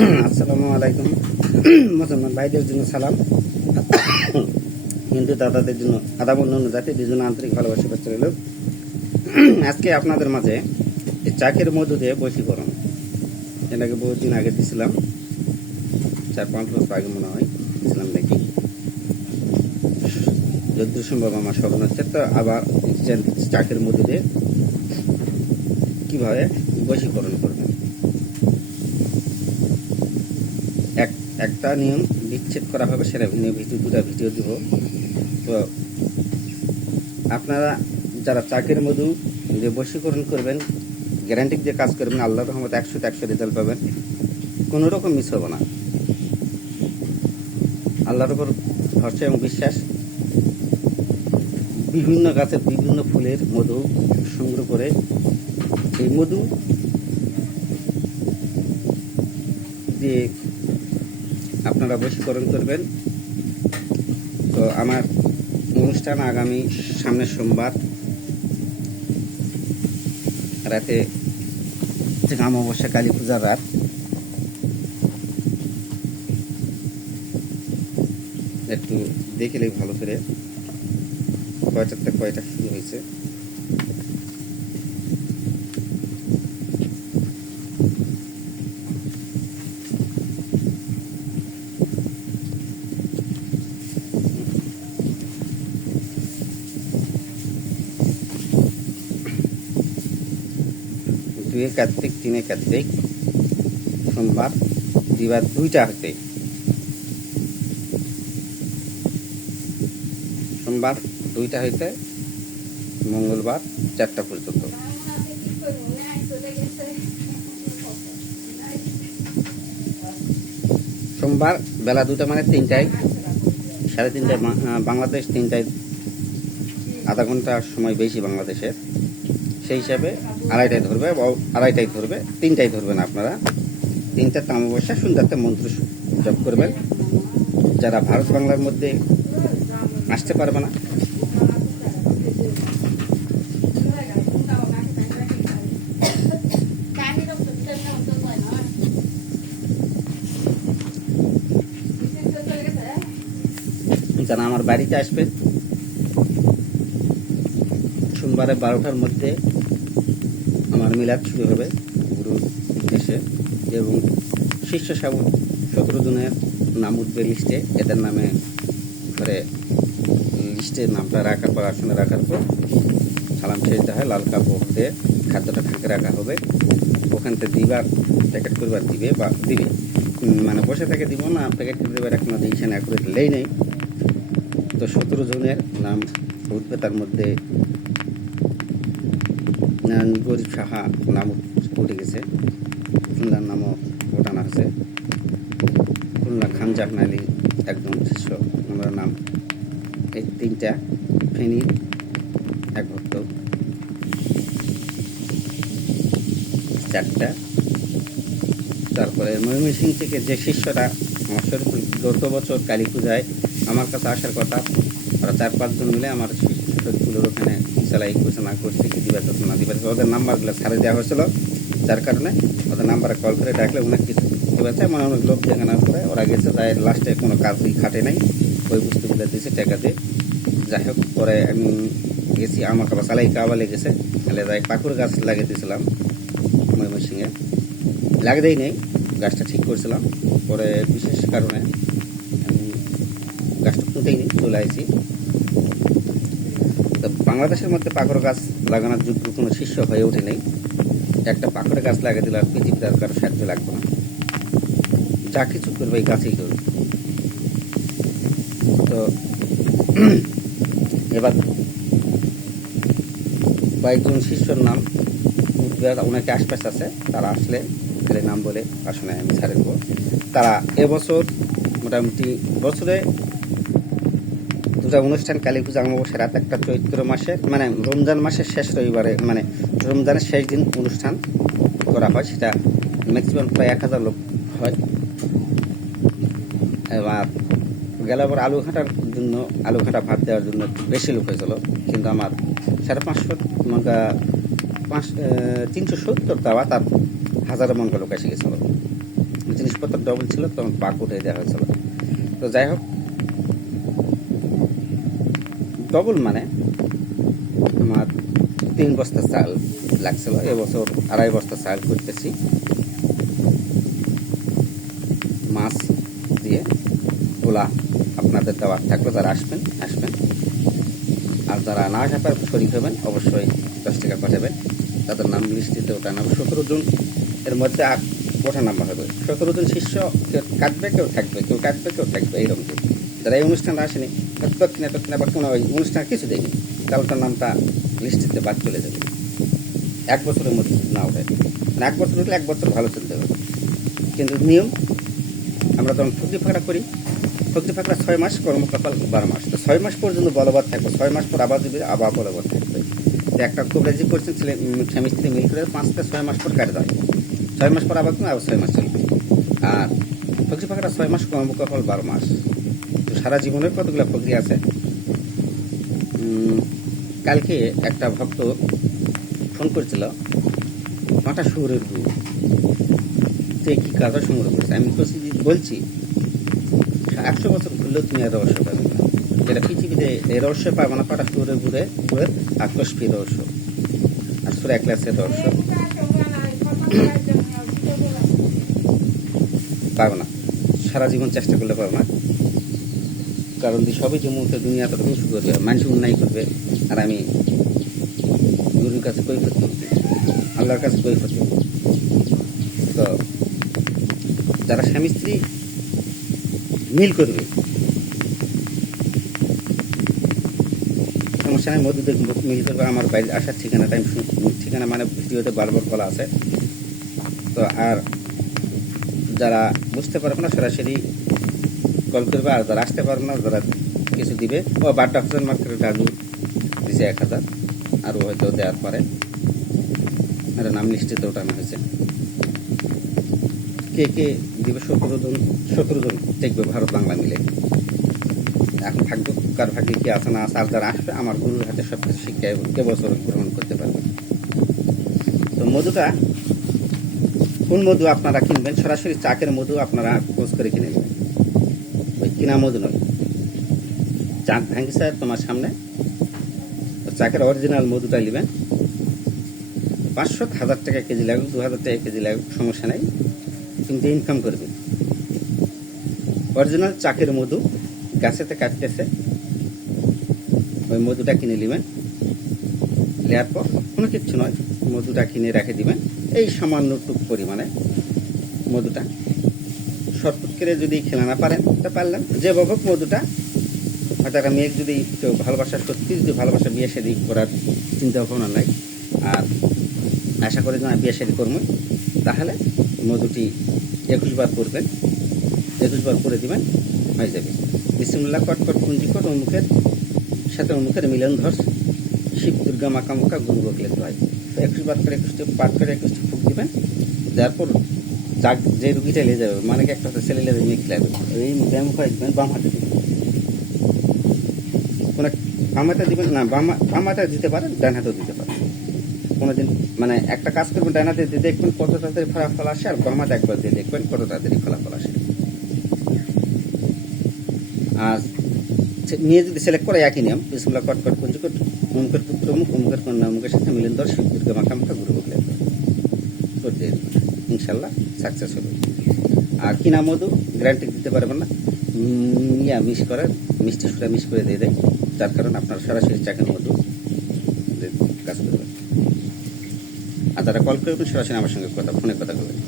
আসসালামু আলাইকুম। মুসলমান ভাইদের জন্য সালাম। হিন্দু দাদাদের জন্য আদাব অন্য জাতিদের জন্য আন্তরিক ভালোবাসা ব্যস্ত রইল। আজকে আপনাদের মাঝে চাকের মধ্য দিয়ে বশীকরণ। এটাকে বহুদিন আগে দিছিলাম। চার পাঁচ বছর আগে মনে হয় দিছিলাম নাকি যদ্দূর সম্ভব আমার স্মরণ হচ্ছে। তো আবার চাকের মধ্য দিয়ে কীভাবে বশীকরণ করবেন এক একটা নিয়ম বিচ্ছেদ করা হবে, সেটা নিয়ে ভিডিও দুটা ভিডিও দিব। তো আপনারা যারা চাকের মধু যে বশীকরণ করবেন গ্যারান্টি যে কাজ করবেন আল্লাহ রহমত একশোতে একশো রেজাল্ট পাবেন, কোনো রকম মিস হবে না। আল্লাহর উপর ভরসা এবং বিশ্বাস। বিভিন্ন গাছের বিভিন্ন ফুলের মধু সংগ্রহ করে এই মধু দিয়ে আপনারা বশীকরণ করবেন। তো আমার অনুষ্ঠান আগামী সামনের সোমবার রাতে থেকে অমাবস্যা কালী পূজার রাত। একটু দেখলে ভালো করে। কয়টাতে কয়টা শুরু হয়েছে? দুয়ে কার্তিক, তিনে কার্তিক। সোমবার দিবার দুইটা হতে। সোমবার দুইটা হইতে, মঙ্গলবার চারটা পর্যন্ত। সোমবার বেলা দুটা মানে তিনটায়, সাড়ে তিনটায় বাংলাদেশ তিনটায়। আধা ঘণ্টা সময় বেশি বাংলাদেশের। সেই হিসাবে আড়াইটায় ধরবে আড়াইটায় ধরবে, তিনটায় ধরবেন আপনারা। তিনটা তামাবস্যা সুন্দরতে মন্ত্র জপ করবেন। যারা ভারত বাংলার মধ্যে আসতে পারবে না। যারা আমার বাড়িতে আসবে, সোমবারে বারোটার মধ্যে আমার মিলাদ শুরু হবে গুরুর উদ্দেশ্যে এবং শিষ্য সাবুন সতেরো জনের নাম উঠবে লিস্টে। এদের নামে করে লিস্টে নামটা রাখার পর আসনে রাখার পর সালাম দিতে হয় লাল কাপড় দিয়ে খাদ্যটা ঢাকে রাখা হবে। ওখান থেকে দিবার প্যাকেট করবার দিবে বা দিবে। মানে বসে থেকে দিব না প্যাকেট করে দেবার এখনও ডিসিশন অ্যাকুরেট লেই নেই। তো সতেরো জনের নাম উঠবে, তার মধ্যে গরিব সাহা নাম উঠে গেছে। খুলনার নামও ওঠানো আছে খুলনা খান জাকনালি একদম শিষ্য আমার নাম। এই তিনটা ফেনীর এক ভক্ত। চারটা। তারপরে ময়মনসিং থেকে যে শিষ্যরা আমার শরীফুল গত বছর কালী পূজায় আমার কাছে আসার কথা ওরা চার পাঁচজন মিলে আমার শরীফুলের ওখানে সেলাই করছে কি দিবা তো না দিবা। ওদের নাম্বারগুলো ছাড়ে দেওয়া হয়েছিল, যার কারণে ওদের নাম্বারে কল করে ডাকলে অনেক কিছু দিবাছে মানে অনেক লোক দেখানোর পরে ওরা গেছে তাই লাস্টে কোনো কাজই খাটে নাই। ওই বস্তুগুলো দিয়েছে, টাকা দিয়ে। যাই হোক, পরে আমি গেছি, আমার কাবা সালাই কাবা লেগেছে তাহলে যাই, পাকুর গাছ লাগিয়ে দিয়েছিলাম, ময়মনসিংহে। লাগে দেই নেই, গাছটা ঠিক করছিলাম। পরে বিশেষ কারণে আমি গাছটা নি, চলে আসি বাংলাদেশের মধ্যে পাকড় গাছ লাগানোর যোগ্য কোনো শিষ্য হয়ে ওঠে নেই একটা পাকড়ে গাছ লাগিয়ে দিলে আর পৃথিবীতে আর কারও সাহায্য লাগবে না। যা কিছু করবে এই গাছেই করবে। তো, এবার কয়েকজন শিষ্যর নাম অনেকে আশপাশ আছে, তারা আসলে খালি নাম বলে আসনে আমি ছাড়ে তারা এবছর মোটামুটি বছরে দুটা অনুষ্ঠান কালী পূজা অমাবস্যা রাত একটা চৈত্র মাসে মানে রমজান মাসের শেষ রবিবারে মানে রমজানের শেষ দিন অনুষ্ঠান করা হয়, সেটা ম্যাক্সিমাম প্রায় এক হাজার লোক হয়। এবার গেল আবার আলু ঘাটার জন্য, আলু ঘাটা ভাত দেওয়ার জন্য বেশি লোক হয়েছিল, কিন্তু আমার সাড়ে পাঁচশো পাঁচ তিনশো সত্তর দেওয়া তার হাজার মনকা লোক এসে গেছিল। জিনিসপত্র ডবল ছিল, তখন পাক উঠে দেওয়া হয়েছিল। তো যাই হোক ডবল মানে আমার তিন বস্তা চাল লাগছিল এবছর আড়াই বস্তা চাল করতেছি। মাছ দিয়ে ওলা আপনাদের দেওয়ার থাকলে যারা আসবেন আসবেন। আর যারা না আসা পারে শরীর হবেন অবশ্যই দশ টাকা পাঠাবেন। তাদের নাম লিস্টিতে ওটা নাম সতেরো জন। এর মধ্যে ওঠা নাম্বার হবে। সতেরো জন শিষ্য, কেউ কাটবে কেউ থাকবে, কেউ কাটবে কেউ থাকবে, এইরকম। যারা এই অনুষ্ঠানে আসেনি দক্ষিণে দক্ষিণে বা কোনো ওই অনুষ্ঠান কিছু দেয়নি। তাহলে তার নামটা লিস্টিতে বাদ চলে যাবে। এক বছরের মধ্যে না ওঠে। মানে এক বছর উঠলে এক বছর ভালো চলতে হবে। কিন্তু নিয়ম, আমরা যখন ফকরি ফাঁকড়া করি ফকরি ফাঁকড়া ছয় মাস কর্মকপাল বারো মাস। তো ছয় মাস পর্যন্ত বলবৎ থাকবে। ছয় মাস পর আবার দিবে, আবার বলবৎ থাকবে। তো একটা কবরাজি করছেন ছেলে স্বামী স্ত্রী মিল করে পাঁচ থেকে ছয় মাস পর কাটে দেয় ছয় মাস পর আবার তুমি আবার ছয় মাস চলবে। আর ফকরি ফাঁকড়া ছয় মাস কর্মকপাল বারো মাস। সারা জীবনের কতগুলো ফকরি আছে? কালকে একটা ভক্ত ফোন করেছিল, নটা শুয়োরের গু যে কি কাজা সংগ্রহ করেছে আমি বলছি একশো বছর ঘুরলেও তুমি এর রহস্য পাবে না। যেটা পৃথিবীতে এই রহস্য পাবে না, কটা সুরে ঘুরে ঘুরে আকস্পি রহস্য। আর সুরে এক ক্লাসের রহস্য। পাবে না। সারা জীবন চেষ্টা করলে পাবে না। কারণ দি সবই যে মুহূর্তে দুনিয়া দুনিয়াতে ধ্বংস করবে মানুষ উন্নয় করবে, আর আমি গুরুর কাছে কৈফত করছি আল্লাহর কাছে কৈফত করব। তো যারা স্বামী স্ত্রী মিল করবে সমস্যা নেই মধুদের মিল করবে, আমার বাড়ির আসার ঠিকানাটা আমি ঠিকানা মানে ভিডিওতে বারবার বলা আছে তো আর যারা বুঝতে পারবে না, সরাসরি কল করবে আর যারা আসতে পারবে না যারা কিছু দিবে। ও বাড্ডা হোসেন মার্কেটের রাজু দিছে এক হাজার, আর ও হয়তো দেওয়ার পরে। একটা নাম লিস্টিতে ওঠানো হয়েছে। কে কে দিবে সতেরো জন সতেরো জন দেখবে ভারত বাংলা মিলে। এখন ভাগ্য, কার ভাগ্যে কি আছে না আছে, আর যারা আসবে, আমার গুরুর হাতে সব কিছু শিক্ষা এবং কেবছর গ্রহণ করতে পারবে। তো মধুটা, কোন মধু আপনারা কিনবেন? সরাসরি চাকের মধু আপনারা খোঁজ করে কিনে নেবেন। কিনা নয়। চাক ভাঙিছে তোমার সামনে। চাকের অরিজিনাল মধুটা নেবেন। পাঁচশো হাজার টাকা কেজি লাগুক, দু হাজার টাকা কেজি লাগুক, সমস্যা নেই। কিন্তু ইনকাম করবে। অরিজিনাল চাকের মধু গাছেতে কাটতেছে। ওই মধুটা কিনে নেবেন। নেওয়ার পর কোনো কিচ্ছু নয়, মধুটা কিনে রেখে দিবেন। এই সামান্য টুক পরিমাণে মধুটা। শর্টকুট করে যদি খেলে না পারেন, তা পারলেন। যে হোক মধুটা, হয়তো একটা মেয়ের যদি কেউ ভালোবাসা, সত্যি যদি ভালোবাসা বিয়ে শাদী করার চিন্তা ভাবনা নাই, আর আশা করি যে না বিয়ে শাদী করব, তাহলে মধুটি একুশ বার করবেন একুশ বার করে দিবেন, হয়ে যাবে। বিসমুল্লাহ কট কট কুঞ্জি কট অমুকের সাথে অমুকের মিলন ধর শিব, দুর্গা, মাকা মুখা গুরু বকলে হয়। একুশ বার করে একুশটি পাঠ করে একুশটি ফুক দিবেন যার পর যাক, যে রুগীটা লে যাবে মানে কি একটা হচ্ছে ছেলে লেবে মেয়ে খেলাবে এই ব্যায়াম করে দিবেন বাম হাতে দিবেন কোনো বাম হাতে দিবেন না, বাম বাম হাতে দিতে পারেন, ডান হাতেও দিতে পারেন। কোনোদিন মানে একটা কাজ করবেন, ডান হাতে দিয়ে দেখবেন কত তাড়াতাড়ি ফলাফল আসে, আর বাম হাতে একবার দিয়ে দেখবেন কত তাড়াতাড়ি ফলাফল আসে। আর মেয়ে যদি সিলেক্ট করে, একই নিয়ম, বিসমুল্লাহ কট কট কুঞ্জ কট, অমুকের পুত্র অমুক, অমুকের কন্যা, অমুকের সাথে মিলন দর শিব দুর্গা মাখা মাখা গুরু বকলে করতে ইনশাল্লাহ সাকসেস হবে। আর কিনা মধু? গ্যারান্টি দিতে পারবেন না? ইয়া মিস করে মিষ্টি সুরা মিস করে দিয়ে দেয়। যার কারণে আপনার সরাসরি চাকের মধু কাজ করবে। আর যারা কল করবেন, সরাসরি আমার সঙ্গে কথা ফোনে কথা বলবেন।